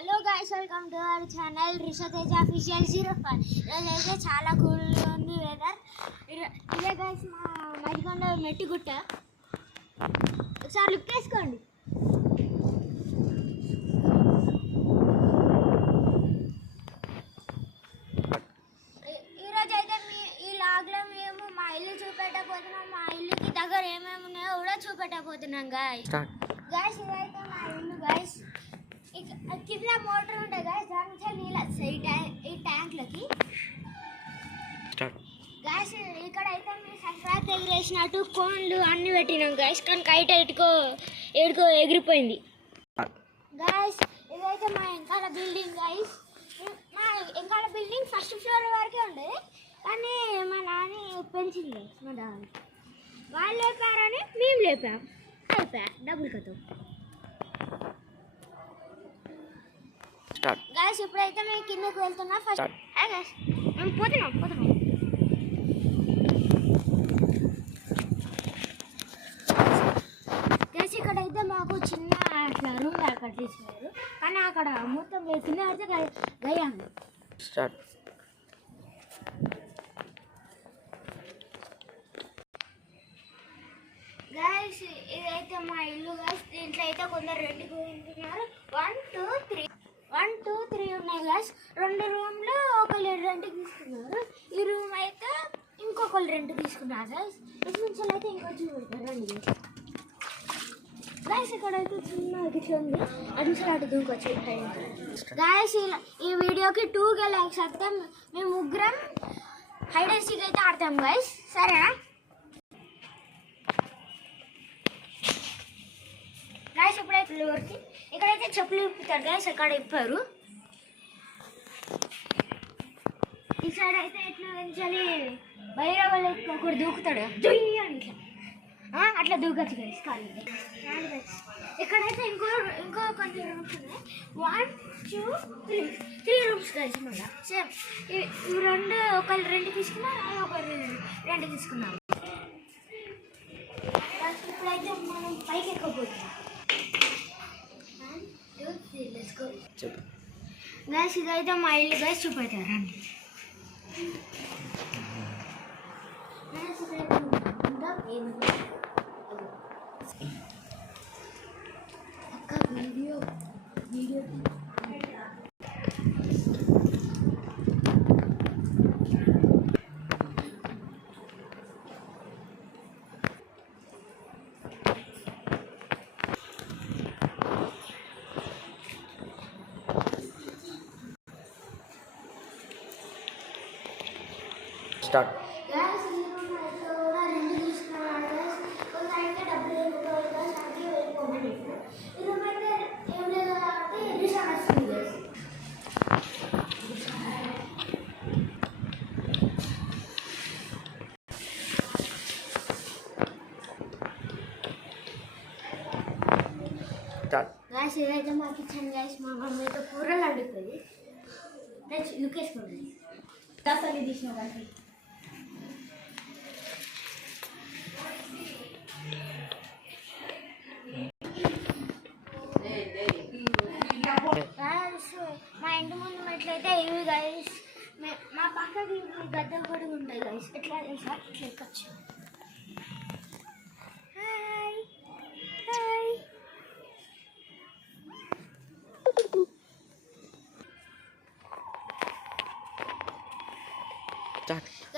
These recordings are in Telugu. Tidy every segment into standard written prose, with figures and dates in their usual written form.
Hello guys, welcome to our channel Rishateja official 05. ఈరోజు అయితే చాలా కూల్గా ఉంది వెదర్. ఇదే గైస్ మా మడికొండ మెట్టిగుట్ట. ఒకసారి లుక్ వేసుకోండి. ఈరోజు అయితే ఈ లాగ్లో మేము మా ఇల్లు చూపెట్టబోతున్నాం. మా ఇల్లుకి దగ్గర ఏమేమి ఉన్నాయో కూడా చూపెట్టబోతున్నాం గైస్. ఇదైతే మా ఇల్లు గైస్. కింద మోటార్ ఉంటాయి గైస్, దాని నుంచి నీళ్ళు వస్తాయి ఈ ట్యాంక్లకి గైస్. ఇక్కడ అయితే మేము సంక్రాంతి ఎగిరేసినట్టు కోన్లు అన్ని పెట్టినాం గైస్, కానీ కైట్ ఎడుకో ఎగిరిపోయింది గైస్. ఇదైతే మా వెనకాల బిల్డింగ్ గైస్. మా వెనకాల బిల్డింగ్ ఫస్ట్ ఫ్లోర్ వరకే ఉండేది, కానీ మా నాన్న పెంచింది మా డాడీ. వాళ్ళు లేపారని మేము లేపాం, అయిపోయా డబ్బులు కథ గైస్. ఇప్పుడైతే మేము కిందకి వెళ్తున్నా. ఫస్ట్ గైస్ మేము పోతున్నాం గైస్. ఇక్కడైతే మాకు చిన్న అట్లా రూమ్ కట్టించారు, కానీ అక్కడ మొత్తం కింద అయితే గయ్యాము. గైస్ ఇదైతే మా ఇల్లు గైస్. దీంట్లో అయితే కొందరు రెంట్కి ఉంటున్నారు. 1 2 3 ఉన్నాయి గైస్. 2 రూమ్లు ఒకళ్ళు రెంట్కి తీసుకున్నారు. ఈ రూమ్ అయితే ఇంకొకళ్ళు రెంట్ తీసుకున్నారు గైస్. నుంచి అయితే ఇంకొచ్చి పెడతారు గైస్. ఇక్కడైతే చిన్న గిట్ల ఉంది, అది అటు దూకొచ్చి గైస్. ఈ వీడియోకి 2K లైక్స్ వస్తే మేము ముగ్గురం హైడ్ అండ్ సీక్ అయితే ఆడతాం గైస్, సరేనా గైస్? ఇప్పుడైతే ఫ్లోర్కి ఇక్కడైతే చెప్పులు ఇప్పుతారు గైస్, అక్కడ ఇప్పారు. ఈ సైడ్ అయితే ఎట్లా పెంచాలి, బయట వాళ్ళు ఒకటి దూకుతాడు అని ఇట్లా అట్లా దూకొచ్చు గైస్ కాలి. ఇక్కడైతే ఇంకో కొన్ని రూమ్స్ ఉన్నాయి. 1 2 3 రూమ్స్ గైస్. మళ్ళీ సేమ్ ఇవి రెండు ఒకళ్ళు రెండు తీసుకున్నారు, ఒకళ్ళు రెండు తీసుకున్నారు. ఇప్పుడైతే మనం పైకి ఎక్కకపోతున్నాం గైస్. ఇదైతే మా ఇల్లు గైస్, చూపెడతారండి. అక్క వీడియో స్టార్ట్. గైస్ ఇదైతే మా కిచెన్ గైస్. మా మమ్మీ అయితే కూరలు వండుతుంది. లుక్ వేసుకోండి. తప్పని తీసిన కానీ మా ఇంటి ముందు మెట్లయితే ఇవి గైస్. మా పక్కకి గద్దెలు కూడా ఉంటాయి గైస్. ఎట్లా తెలుసా, ఇట్లా ఎక్కొచ్చు. Hi hi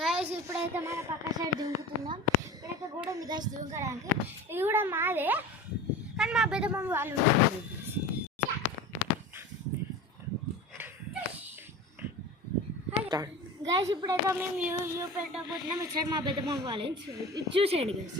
guys. ఇప్పుడైతే మన పక్క సైడ్ దుంకుతున్నాం. ఇక్కడైతే కూడా ఉంది గైస్ దుంకడానికి. ఇది కూడా మాదే, కానీ మా పెద్దమ్మ వాళ్ళు గైస్. ఇప్పుడైతే మేము యూ పెట్టకపోతున్నాం. ఇటు సైడ్ మా పెద్దమ్మ వాళ్ళు ఇది చూసేయండి గైస్.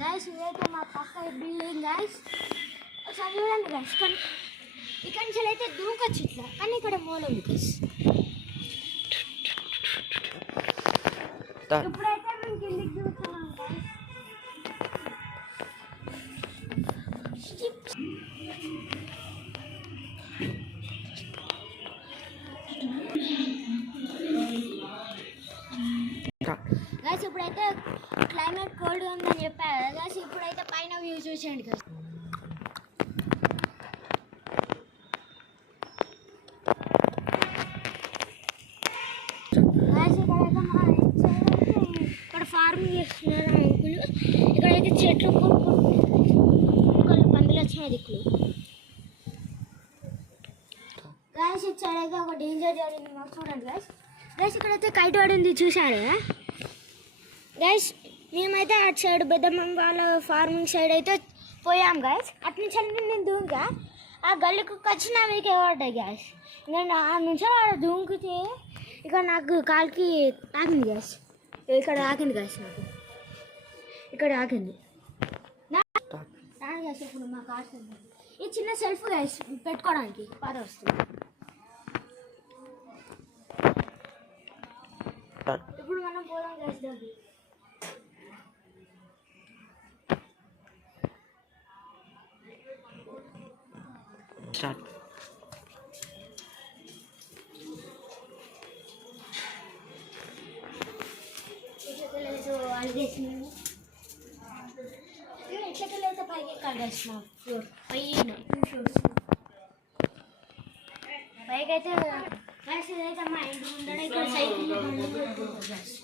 గైస్ ఇదైతే మా పక్క బిల్డింగ్ గైస్. ఒకసారి చూడండి గైస్. కానీ ఇక్కడ నుంచి అయితే దూకొచ్చు ఇట్లా, కానీ ఇక్కడ మూల ఉంది గైస్. ఇప్పుడైతే మేము కిందికి దూకుతున్నాం గైస్. గైస్ ఇప్పుడైతే క్లైమేట్ కోల్డ్ ఉందని చెప్పారు కదా గైస్, ఇప్పుడైతే పైన వ్యూ చూసేయండి గైస్. గైస్ ఇక్కడైతే మా ఇక్కడ ఫార్మింగ్ చేస్తున్నారు అంకులు. ఇక్కడైతే చెట్లు కొనుక్కుంటున్నారు, పందులు వచ్చినాయి దిక్కులు. గైస్ ఇటు సైడ్ అయితే ఒక డేంజర్ జరిగింది మాకు, చూడండి గైస్. గైస్ ఇక్కడైతే కైట్ పడింది చూసారు గైస్. మేమైతే అటు సైడ్ పెద్దమ్మ వాళ్ళ ఫార్మింగ్ సైడ్ అయితే పోయాం గైస్. అటు నుంచి నేను దూంగా ఆ గల్లీకి వచ్చిన మీకు పడ్డాయి గ్యాస్. నేను ఆ నుంచి ఆడ దూకితే ఇక నాకు కాలికి ఆగింది గ్యాస్. ఇక్కడ ఆగింది గ్యాస్, నాకు ఇక్కడ ఆగింది గ్యాస్. ఇప్పుడు మాకు ఆడుతుంది ఈ చిన్న సెల్ఫ్ గ్యాస్ పెట్టుకోవడానికి పాత వస్తుంది. ఇప్పుడు మనం పోదాం గ్యాస్ దగ్గర. స్టార్ట్. ఎట్లకెళ్ళైతే పైకి ఎక్కాలి గ్యాస్. మా ఫ్లోర్ పైన 2 ఫ్లోర్స్ పైకి అయితే గ్యాస్. ఇదైతే మా ఇంటి ముందర ఇక్కడ సైకిల్ గ్యాస్.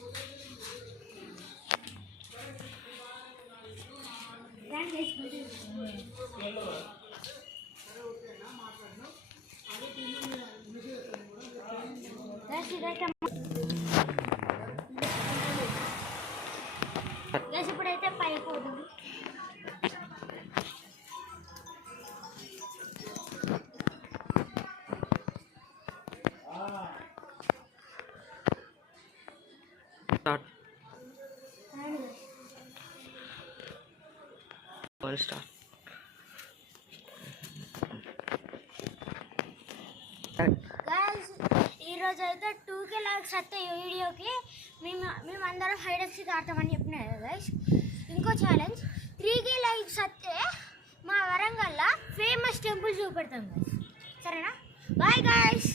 గ్యాస్ ఇప్పుడైతే పైకి పోతుంది. స్టార్ట్. స్టార్ట్. గైస్ ఈరోజు అయితే 2K లైక్స్ వస్తాయి ఈ వీడియోకి. మేమందరం హైడెక్స్ ఆడతామని చెప్పినారు కదా గైస్. ఇంకో ఛాలెంజ్ 3K లైక్స్ వస్తే మా వరంగల్లో ఫేమస్ టెంపుల్ చూపెడతాం గైస్, సరేనా? Bye guys.